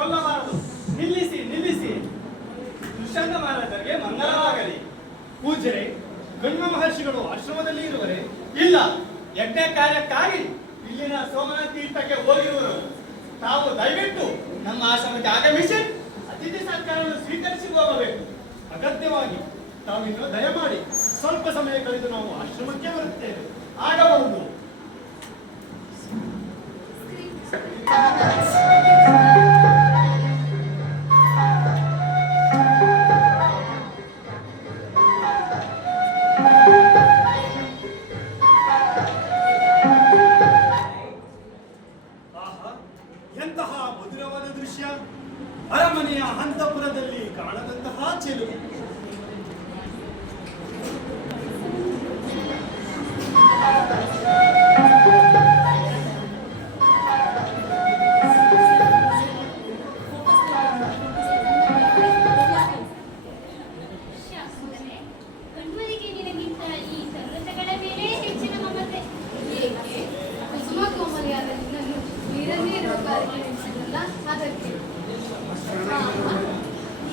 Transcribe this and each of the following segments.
ಕೊಲ್ಲಬಾರದು. ನಿಲ್ಲಿಸಿ ನಿಲ್ಲಿಸಿ. ದುಷ್ಯಂತ ಮಹಾರಾಜರಿಗೆ ಮಂಗಳವಾಗಲಿ. ಪೂಜ್ಯರೇ, ಗಣ್ಯ ಮಹರ್ಷಿಗಳು ಆಶ್ರಮದಲ್ಲಿ ಇರುವರೆ? ಇಲ್ಲ, ಯಜ್ಞ ಕಾರ್ಯಕ್ಕಾಗಿ ಇಲ್ಲಿನ ಸೋಮನಾಥ ತೀರ್ಥಕ್ಕೆ ಹೋಗಿರುವರು. ತಾವು ದಯವಿಟ್ಟು ನಮ್ಮ ಆಶ್ರಮಕ್ಕೆ ಆಗಮಿಸಿ ಅತಿಥಿ ಸತ್ಕಾರವನ್ನು ಸ್ವೀಕರಿಸಿ ಹೋಗಬೇಕು. ಅಗತ್ಯವಾಗಿ ತಾವಿನ್ನು ದಯಮಾಡಿ ಸ್ವಲ್ಪ ಸಮಯ ಕಳೆದು ನಾವು ಆಶ್ರಮಕ್ಕೆ ಬರುತ್ತೇವೆ. ಆಗಬಹುದು. ಎಂತಹ ಮಧುರವಾದ ದೃಶ್ಯ! ಅರಮನೆಯ ಅಂತಃಪುರದಲ್ಲಿ ಕಾಣದಂತಹ ಚೆಲುವು.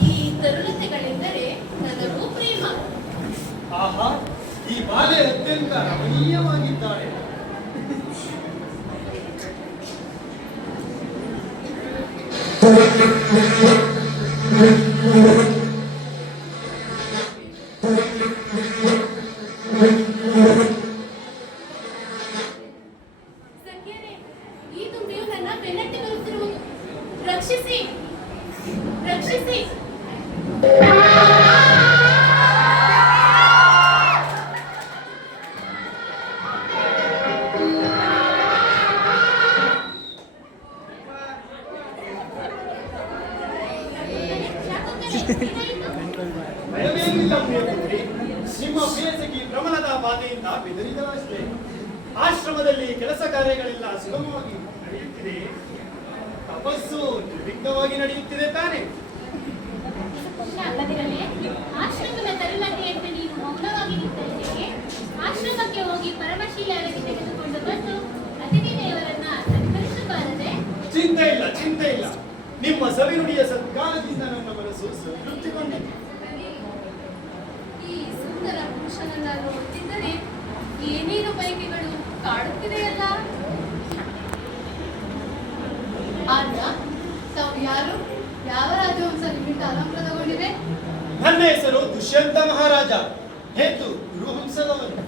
ಈ ತರುಣತೆಗಳೆಂದರೆ ನನಗೂ ಪ್ರೇಮ. ಆಹಾ, ಈ ಬಾಲೆ ಅತ್ಯಂತ ರಮಣೀಯವಾಗಿದ್ದಾಳೆ. ಸಖ್ಯರೇ, ಈ ದುಂಬಿಯು ನನ್ನ ಬೆನ್ನಟ್ಟಿ ಬರುತ್ತಿರುವುದು. ರಕ್ಷಿಸಿ, ರಕ್ಷಿಸಿ. ಭಯವೇನಿಲ್ಲ ಪ್ರಿಯಪುತ್ರಿ, ನಿಮ್ಮ ಪ್ರಿಯಸಖಿ ಭ್ರಮಣದ ಬಾಧೆಯಿಂದ ಬೆದರಿದಳಷ್ಟೇ. ಆಶ್ರಮದಲ್ಲಿ ಕೆಲಸ ಕಾರ್ಯಗಳೆಲ್ಲ ಸುಗಮವಾಗಿ ನಡೆಯುತ್ತಿದೆ. ತಪಸ್ಸು ನಿರ್ವಿಘ್ನವಾಗಿ ನಡೆಯುತ್ತಿದೆ ತಾನೆ? ಅಲ್ಲದಿರಲೇ ಆಶ್ರಮದ ತರುಣತೆಯಂತೆ ನೀನು ಮೌನವಾಗಿ ನಿಂತಿದ್ದೇನೆ. ಆಶ್ರಮಕ್ಕೆ ಹೋಗಿ ಪರಮಶೀಲರಿಗೆ ತೆಗೆದುಕೊಂಡು ಬಂದು ಅತಿಥಿ ದೇವರನ್ನ ಸತ್ಕರಿಸಬಾರದೆ? ಚಿಂತೆ ಇಲ್ಲ, ಚಿಂತೆ ಇಲ್ಲ. ನಿಮ್ಮ ಸವಿನುಡಿಯ ಸತ್ಕಾಲದಿಂದ ನನ್ನ ಮನಸ್ಸು ಸಂತೃಪ್ತಿಗೊಂಡಿದೆ. ಈ ಸುಂದರ ಪುರುಷನನ್ನ ನೋಡುತ್ತಿದ್ದರೆ ಏನೇನು ಬಯಕೆಗಳು ಕಾಡುತ್ತಿದೆಯಲ್ಲ. ಆದ್ಯ, ತಾವು ಯಾರು? ಯಾವ ರಾಜವಂಶ ನಿಮಿತ್ತ ಅಲಂಕೃತಗೊಂಡಿದೆ? ನನ್ನ ಹೆಸರು ದುಷ್ಯಂತ ಮಹಾರಾಜ. ಹೇತು ಗುರುವಂಶದವನು.